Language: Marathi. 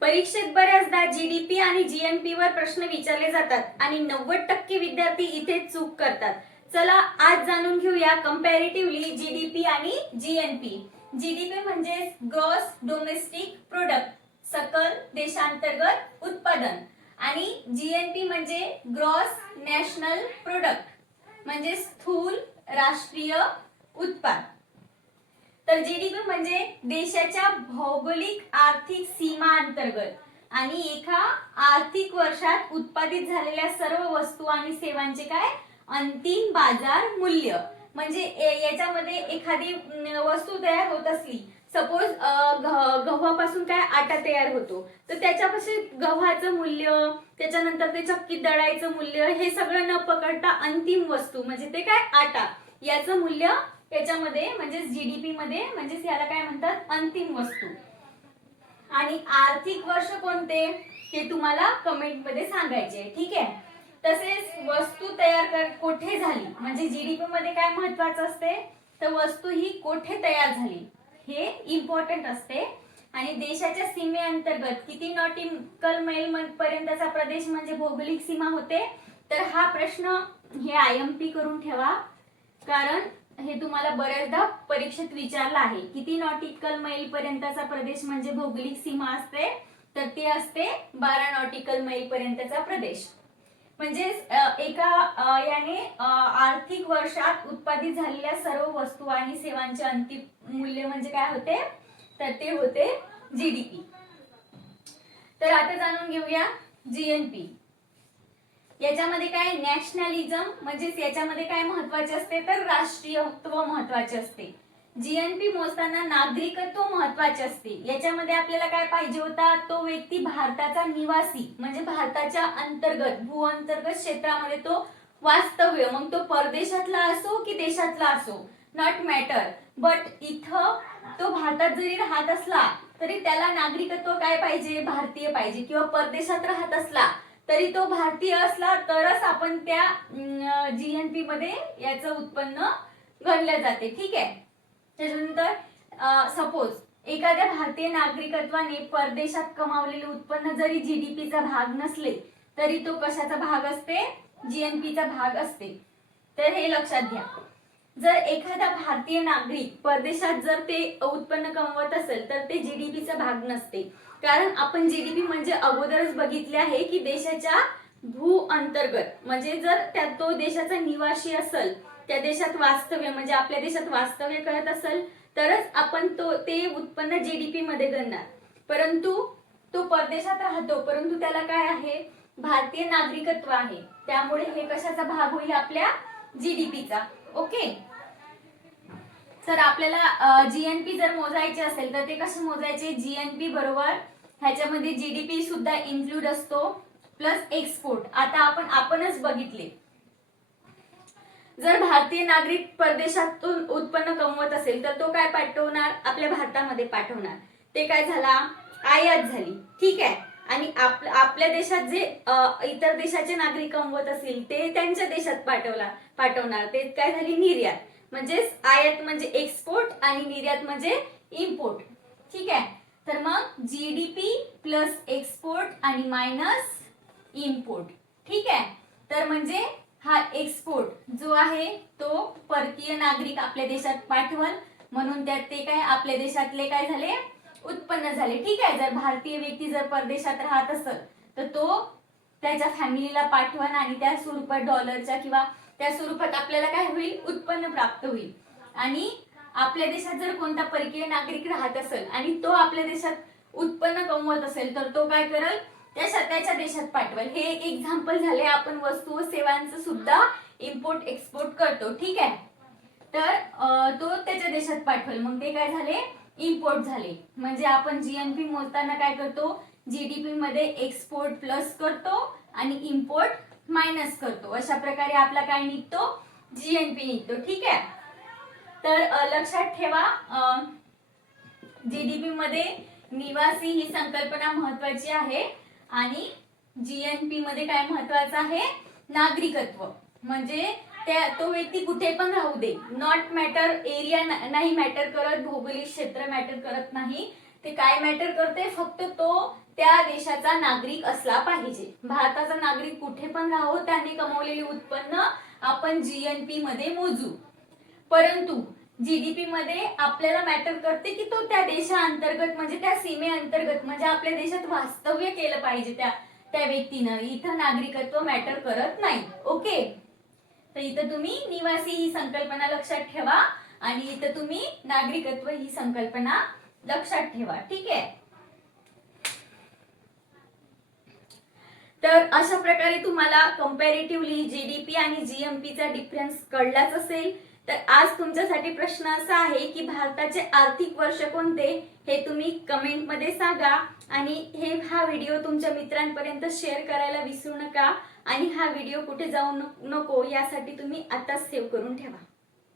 परीक्षेत बऱ्याचदा जीडीपी आणि जीएनपी वर प्रश्न विचारले जातात आणि 90% विद्यार्थी इथे चूक करतात. चला आज जाणून घेऊया कंपॅरेटिव्हली जीडीपी आणि जीएनपी. जीडीपी म्हणजे ग्रॉस डोमेस्टिक प्रोडक्ट, सकल देशांतर्गत उत्पादन, आणि जीएनपी म्हणजे ग्रॉस नॅशनल प्रोडक्ट म्हणजे स्थूल राष्ट्रीय उत्पादन. तर जीडीपी म्हणजे देशाच्या भौगोलिक आर्थिक सीमा अंतर्गत आणि एका आर्थिक वर्षात उत्पादित झालेल्या सर्व वस्तू आणि सेवांचे काय अंतिम बाजार मूल्य. म्हणजे याच्यामध्ये एखादी वस्तू तयार होत असली, सपोज गव्हापासून काय आटा तयार होतो, तर त्याच्यापासून गव्हाचं मूल्य, त्याच्यानंतर ते चक्कीत दळायचं मूल्य, हे सगळं न पकडता अंतिम वस्तू म्हणजे ते काय आटा, याचं मूल्य त्याच्यामध्ये म्हणजे जीडीपी मध्ये म्हणजे याला काय म्हणतात अंतिम वस्तू. आणि आर्थिक वर्ष कोणते ते तुम्हाला कमेंट मध्ये सांगायचे, ठीक आहे. तसेच वस्तू तयार कोठे झाली म्हणजे जीडीपी मध्ये काय महत्वाचं असते, तर वस्तू ही कोठे तयार झाली हे इम्पॉर्टंट असते. आणि देशाच्या सीमेअंतर्गत किती नॉटिकल मैल पर्यंतचा प्रदेश म्हणजे भौगोलिक सीमा होते. तर हा प्रश्न हे आयएमपी करून ठेवा, कारण हे तुम्हाला बऱ्याचदा परीक्षेत विचारला आहे. किती नॉटिकल मैल पर्यंतचा प्रदेश म्हणजे भौगोलिक सीमा असते, तर ते असते 12 नॉटिकल मैल पर्यंतचा प्रदेश. म्हणजे एका याने आर्थिक वर्षात उत्पादित झालेल्या सर्व वस्तू आणि सेवांचे अंतिम मूल्य म्हणजे काय होते, तर ते होते जीडीपी. तर आता जाणून घेऊया जीएनपी. याच्यामध्ये काय नॅशनलिझम म्हणजे याच्यामध्ये काय महत्वाचे असते, तर राष्ट्रीयत्व महत्वाचे असते. जीएनपी मोजताना नागरिकत्व महत्वाचे असते. याच्यामध्ये आपल्याला काय पाहिजे होता, तो व्यक्ती भारताचा निवासी म्हणजे भारताच्या अंतर्गत भूअंतर्गत क्षेत्रामध्ये तो वास्तव्य, मग तो परदेशातला असो की देशातला असो, नॉट मॅटर. बट इथं तो भारतात जरी राहत असला तरी त्याला नागरिकत्व काय पाहिजे, भारतीय पाहिजे. किंवा परदेशात राहत असला तरी तो भारतीय असला तरच आपण त्या जीएनपी मध्ये याचं उत्पन्न गणले जाते, ठीक आहे. त्याच्यानंतर सपोज एखाद्या भारतीय नागरिकत्वाने परदेशात कमावलेले उत्पन्न जरी जीडीपीचा भाग नसले तरी तो कशाचा भाग असते, जीएनपीचा भाग असते. तर हे लक्षात घ्या. जर एखादा भारतीय नागरिक परदेशात जर ते उत्पन्न कमवत असेल तर ते जीडीपीचा भाग नसते. कारण आपण जीडीपी म्हणजे अगोदरच बघितले आहे की देशाच्या भू अंतर्गत म्हणजे जर त्या तो देशाचा निवासी असेल, त्या देशात वास्तव्य म्हणजे आपल्या देशात वास्तव्य करत असेल तरच आपण ते उत्पन्न जीडीपी मध्ये गणणार. परंतु तो परदेशात राहतो परंतु त्याला काय आहे, भारतीय नागरिकत्व आहे, त्यामुळे हे कशाचा भाग होईल, आपल्या जीडीपीचा. ओके. तर आपल्याला जीएनपी जर मोजायचे असेल तर ते कसे मोजायचे, जीएनपी बरोबर ह्याच्यामध्ये जीडीपी सुद्धा इन्क्लूड असतो प्लस एक्सपोर्ट. आता आपणच बघितले, जर भारतीय नागरिक परदेशातून उत्पन्न कमवत असेल तर तो काय पाठवणार, आपल्या भारतामध्ये पाठवणार. ते काय झाला, आयात झाली, ठीक आहे. आणि आपल्या देशात जे इतर देशाचे नागरिक कमवत असतील ते त्यांच्या देशात पाठवणार, ते काय झाली, निर्यात. म्हणजे आयात म्हणजे एक्सपोर्ट आणि निर्यात म्हणजे इम्पोर्ट, ठीक आहे. तर मग जीडीपी प्लस एक्सपोर्ट आणि मायनस इम्पोर्ट, ठीक आहे. तर म्हणजे हा एक्सपोर्ट जो आहे तो परकीय नागरिक आपल्या देशात पाठवल, म्हणून त्यात ते काय आपल्या देशातले काय झाले, उत्पन्न झाले, ठीक आहे. जर भारतीय व्यक्ती जर परदेशात राहत असेल तर तो त्याच्या फॅमिलीला पाठवण आणि त्या स्वरूपात डॉलरच्या किंवा त्या स्वरूपात आपल्याला काय होईल, उत्पन्न प्राप्त होईल. आणि आपल्या देशात जर कोणता परकीय नागरिक राहत असेल आणि तो आपल्या देशात उत्पन्न कमवत असेल तर तो काय करेल, त्याच्या देशात पाठवेल. हे एक एक्झाम्पल झाले. आपण वस्तू व सेवांचं सुद्धा इम्पोर्ट एक्सपोर्ट करतो, ठीक आहे. तर तो त्याच्या देशात पाठवेल, मग ते काय झाले, इम्पोर्ट झाले. म्हणजे आपण जीएनपी मोजताना काय करतो, जीडीपी मध्ये एक्सपोर्ट प्लस करतो आणि इम्पोर्ट मायनस करतो. अशा प्रकारे आपला काय निघतो, जीएनपी निघतो, ठीक आहे. तर लक्षात ठेवा, जीडीपी मध्ये निवासी ही संकल्पना महत्वाची आहे आणि जीएनपी मध्ये काय महत्वाचं आहे, नागरिकत्व. म्हणजे तो व्यक्ती कुठे पण राहू दे, नॉट मॅटर, एरिया नाही मॅटर करत, भौगोलिक क्षेत्र मॅटर करत नाही. ते काय मॅटर करते, फक्त तो त्या देशाचा नागरिक असला पाहिजे. भारताचा नागरिक कुठे पण राहो त्याने कमवलेले उत्पन्न आपण जीएनपी मध्ये मोजू. परंतु जीडीपी मध्ये आपल्याला मॅटर करते की तो त्या देशाअंतर्गत म्हणजे त्या सीमेअंतर्गत म्हणजे आपल्या देशात वास्तव्य केलं पाहिजे त्या त्या व्यक्तीनं. इथं नागरिकत्व मॅटर करत नाही. ओके, तर इथं तुम्ही निवासी ही संकल्पना लक्षात ठेवा आणि इथं तुम्ही नागरिकत्व ही संकल्पना लक्षात ठेवा. ठीक आहे. तर अशा प्रकारे तुम्हाला कंपॅरेटिव्हली जीडीपी आणि जीएनपीचा डिफरन्स कळलाच असेल. तर आज तुमच्यासाठी प्रश्न असा आहे की भारताचे आर्थिक वर्ष कोणते हे तुम्ही कमेंट मध्ये सांगा आणि हा व्हिडिओ तुमच्या मित्रांपर्यंत शेअर करायला विसरू नका आणि हा व्हिडिओ कुठे जाऊ नको यासाठी तुम्ही आताच सेव्ह करून ठेवा.